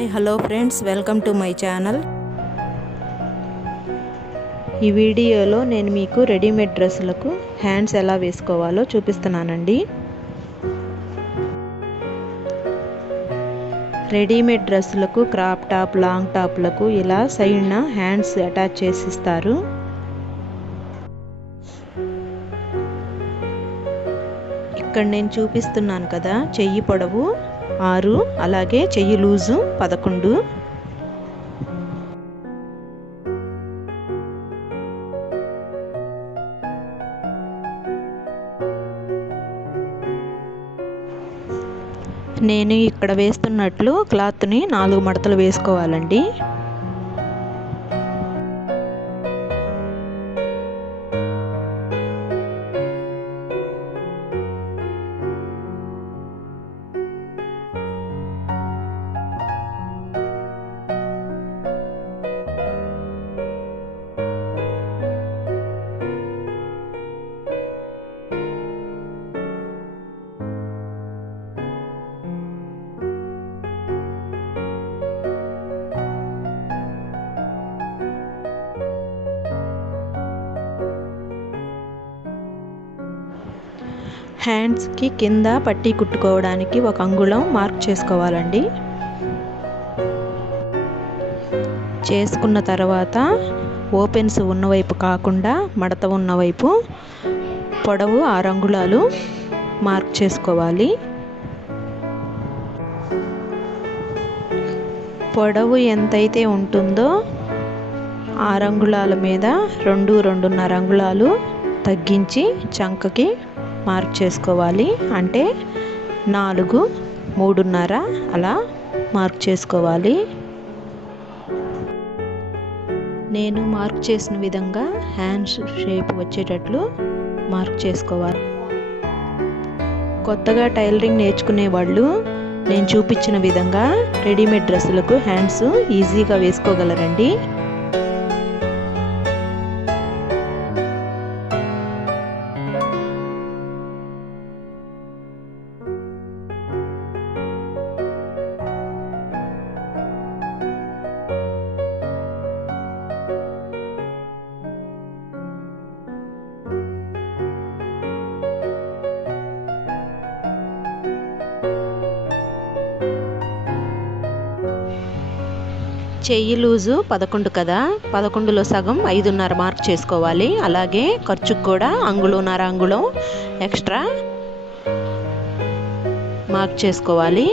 Hi hello friends welcome to my channel. ఈ వీడియోలో నేను మీకు రెడీమేడ్ డ్రెస్సులకు హ్యాండ్స్ ఎలా వేసుకోవాలో చూపిస్తున్నానండి. రెడీమేడ్ డ్రెస్సులకు క్రాప్ టాప్ లాంగ్ టాప్లకు ఇలా సైడ్న హ్యాండ్స్ అటాచ్ చేసిస్తారు ఇక్కడ నేను చూపిస్తున్నాను కదా చెయ్యి పొడవు. ఆరు అలాగే చెయ్యి లూజు పదకొండు. నేను ఇక్కడ వేస్తున్నట్లు క్లాత్ని నాలుగు మడతలు వేసుకోవాలండి. హ్యాండ్స్కి కింద పట్టీ కుట్టుకోవడానికి ఒక అంగుళం మార్క్ చేసుకోవాలండి. చేసుకున్న తర్వాత ఓపెన్స్ ఉన్నవైపు కాకుండా మడత ఉన్నవైపు పొడవు ఆరు అంగుళాలు మార్క్ చేసుకోవాలి. పొడవు ఎంతైతే ఉంటుందో ఆరు అంగుళాల మీద రెండు రెండున్నర అంగుళాలు తగ్గించి చంకకి మార్క్ చేసుకోవాలి. అంటే నాలుగు మూడున్నర అలా మార్క్ చేసుకోవాలి. నేను మార్క్ చేసిన విధంగా హ్యాండ్స్ షేప్ వచ్చేటట్లు మార్క్ చేసుకోవాలి. కొత్తగా టైలరింగ్ నేర్చుకునే వాళ్ళు నేను చూపించిన విధంగా రెడీమేడ్ డ్రెస్సులకు హ్యాండ్స్ ఈజీగా వేసుకోగలరండి. చెయ్యి లూజు పదకొండు కదా? పదకొండులో సగం ఐదున్నర మార్క్ చేసుకోవాలి. అలాగే ఖర్చుకు కూడా అంగుళన్నర అంగుళం ఎక్స్ట్రా మార్క్ చేసుకోవాలి.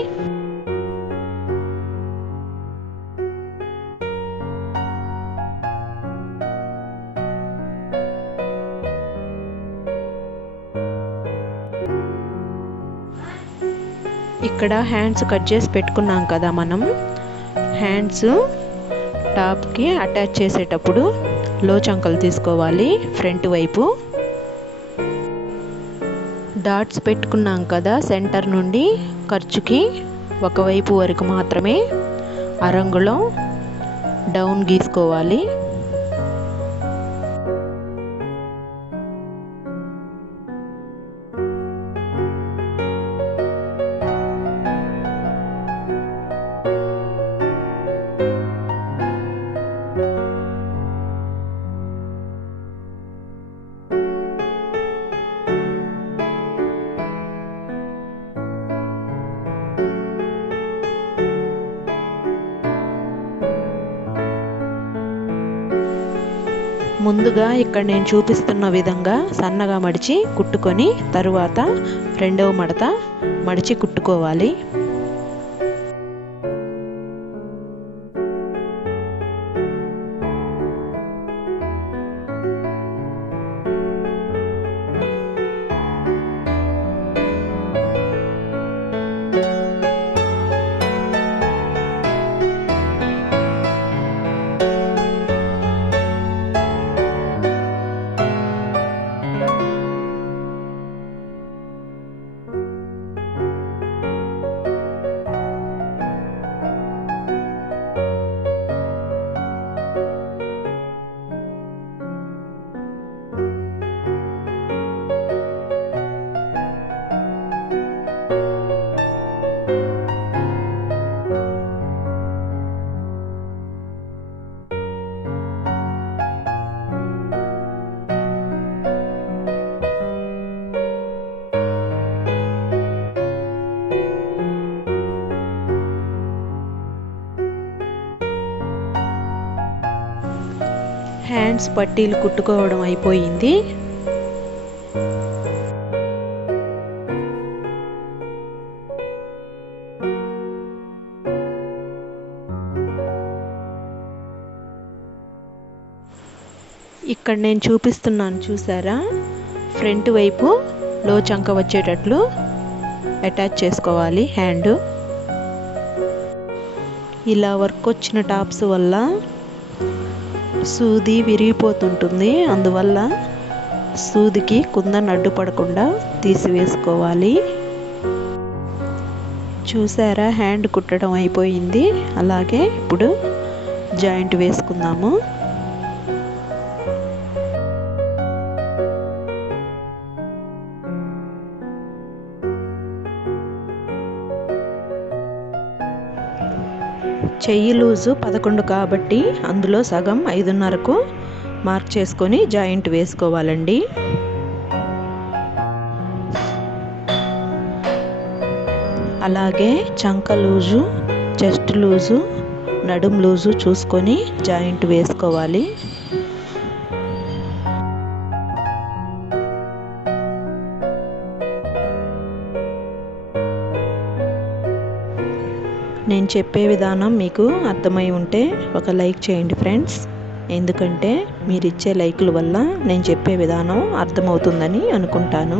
ఇక్కడ హ్యాండ్స్ కట్ చేసి పెట్టుకున్నాం కదా మనం. హ్యాండ్స్ టాప్కి అటాచ్ చేసేటప్పుడు లో చంకలు తీసుకోవాలి ఫ్రంట్ వైపు. డాట్స్ పెట్టుకున్నాం కదా సెంటర్ నుండి ఖర్చుకి ఒకవైపు వరకు మాత్రమే అరంగుళం డౌన్ గీసుకోవాలి. ముందుగా ఇక్కడ నేను చూపిస్తున్న విధంగా సన్నగా మడిచి కుట్టుకొని తరువాత రెండవ మడత మడిచి కుట్టుకోవాలి. హ్యాండ్స్ పట్టీలు కుట్టుకోవడం అయిపోయింది. ఇక్కడ నేను చూపిస్తున్నాను చూసారా? ఫ్రంట్ వైపు లో చంక వచ్చేటట్లు అటాచ్ చేసుకోవాలి హ్యాండ్. ఇలా వర్క్ వచ్చిన టాప్స్ వల్ల సూది విరిగిపోతుంటుంది. అందువల్ల సూదికి కుందన్ అడ్డుపడకుండా తీసివేసుకోవాలి. చూసారా? హ్యాండ్ కుట్టడం అయిపోయింది. అలాగే ఇప్పుడు జాయింట్ వేసుకుందాము. చెయ్యి లూజు పదకొండు కాబట్టి అందులో సగం ఐదున్నరకు మార్క్ చేసుకొని జాయింట్ వేసుకోవాలండి. అలాగే చంక లూజు చెస్ట్ లూజు నడుం లూజు చూసుకొని జాయింట్ వేసుకోవాలి. నేను చెప్పే విధానం మీకు అర్థమై ఉంటే ఒక లైక్ చేయండి ఫ్రెండ్స్. ఎందుకంటే మీరు ఇచ్చే లైకుల వల్ల నేను చెప్పే విధానం అర్థమవుతుందని అనుకుంటాను.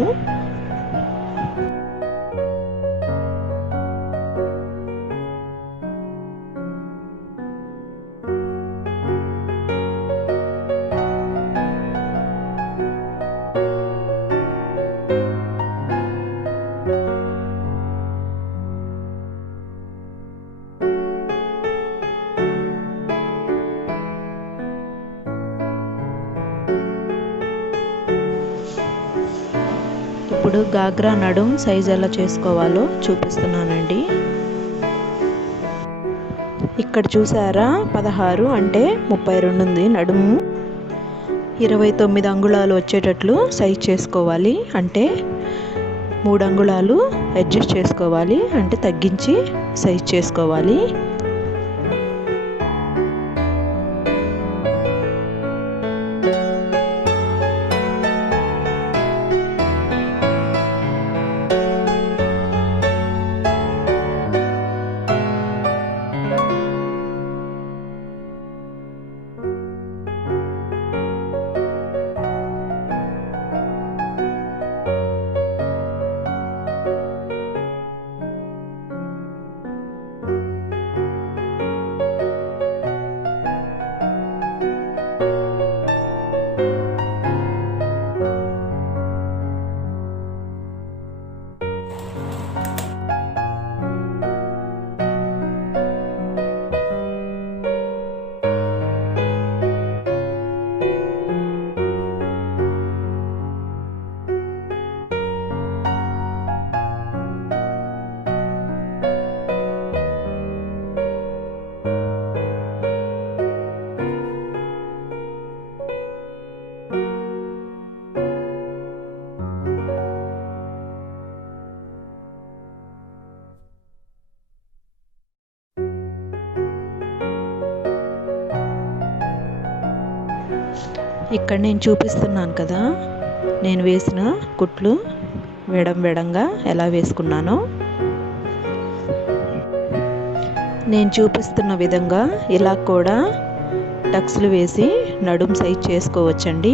ఇప్పుడు గాగ్రా నడుం సైజ్ ఎలా చేసుకోవాలో చూపిస్తున్నానండి. ఇక్కడ చూసారా? పదహారు అంటే ముప్పై రెండు ఉంది నడుము. ఇరవై తొమ్మిది అంగుళాలు వచ్చేటట్లు సైజ్ చేసుకోవాలి. అంటే మూడు అంగుళాలు అడ్జస్ట్ చేసుకోవాలి. అంటే తగ్గించి సైజ్ చేసుకోవాలి. ఇక్కడ నేను చూపిస్తున్నాను కదా. నేను వేసిన కుట్లు వెడం వెడంగా ఎలా వేసుకున్నానో. నేను చూపిస్తున్న విధంగా ఇలా కూడా టక్స్లు వేసి నడుం సైజ్ చేసుకోవచ్చండి.